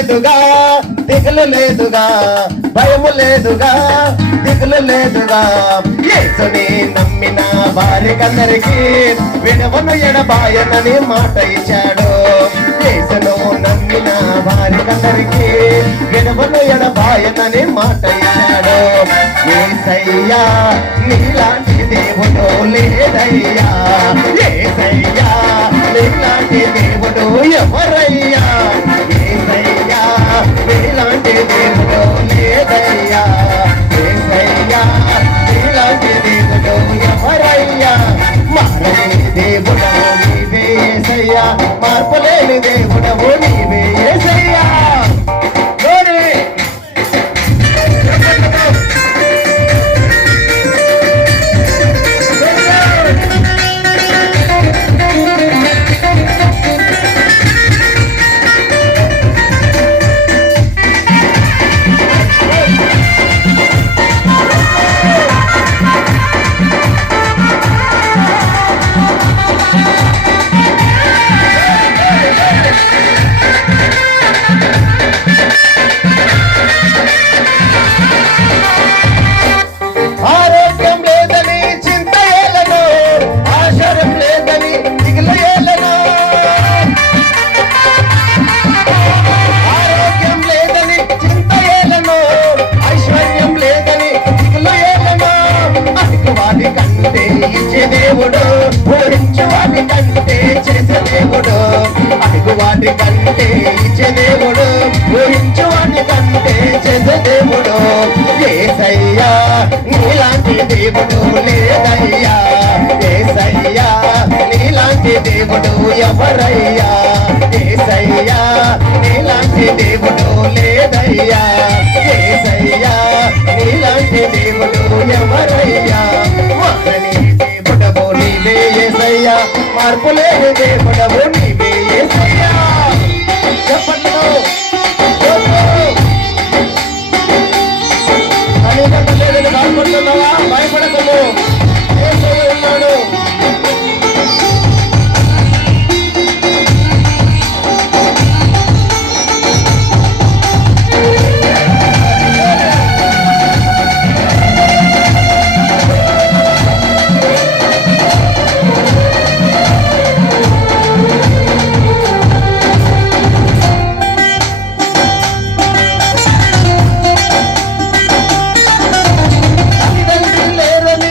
లేదుగా దిగులు లేదుగా భయము లేదుగా దిగులు లేదుగా యేసుని నమ్మిన వారికందరికీ విడవను ఎడబాయనని మాట ఇచ్చాడు. యేసును నమ్మిన వారికందరికీ విడవను ఎడబాయనని మాట ఇచ్చాడు. యేసయ్యా నీలాంటి దేవుడు లేదయ్యా, యేసయ్యా నీలాంటి దేవుడు ఎవరయ్యా, యేసయ్యా నీలాంటి దేవుడు లేదయ్యా, యేసయ్యా నీలాంటి దేవుడు ఎవరయ్యా. మారని దేవుడు నీవే యేసయ్యా, మార్పులేని దేవుడవు నీవే యేసయ్యా. దేవుడు పూరించు వాటి కంటే చేసే దేవుడు, అడుగు వాటి కంటే ఇచ్చే దేవుడు, పూరించు వాటి కంటే చేసే దేవుడు. యేసయ్యా నీలాంటి దేవుడు లేదయ్యా, యేసయ్యా నీలాంటి దేవుడు ఎవరయ్యా, యేసయ్యా నీలాంటి దేవుడు లేదయ్యా, యేసయ్యా నీలాంటి దేవుడు ఎవరయ్యా. నీవే యేసయ్యా, మార్పులేని దేవుడవు నీవే యేసయ్యా. చెప్పండి తల్లిదండ్రులు బాధపడుతున్నావా? భయపడకము, యేసయ్య ఉన్నాడు. లేరని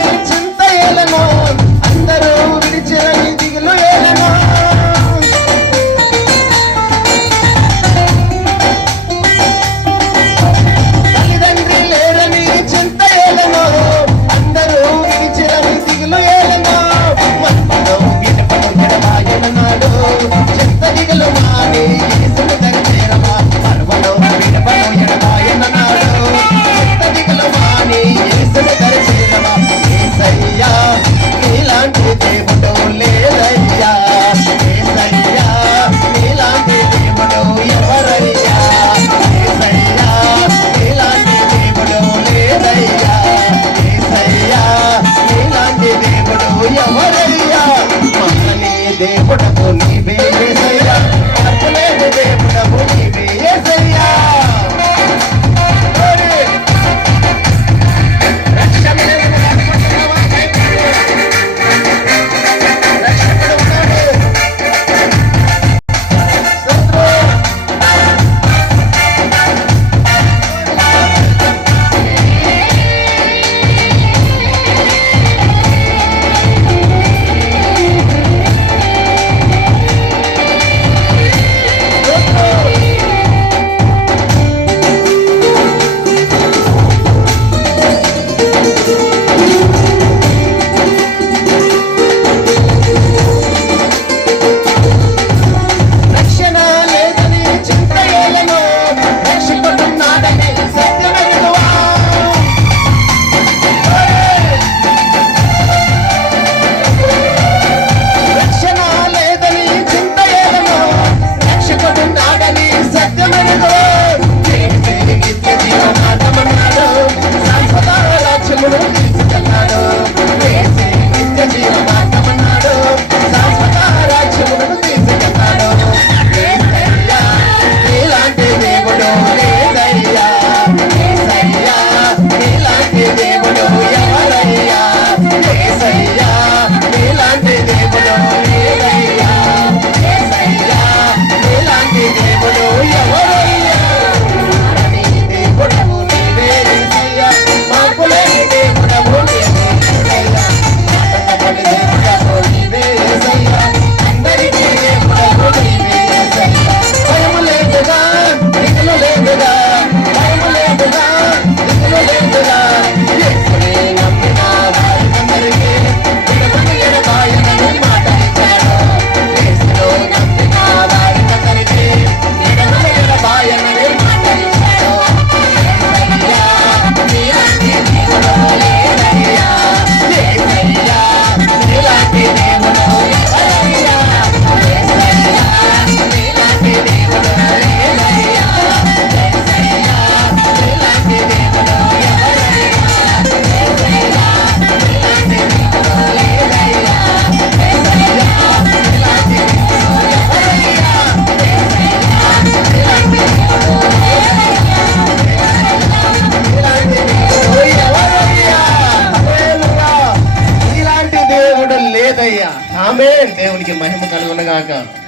మహిమ కలుగును గాక.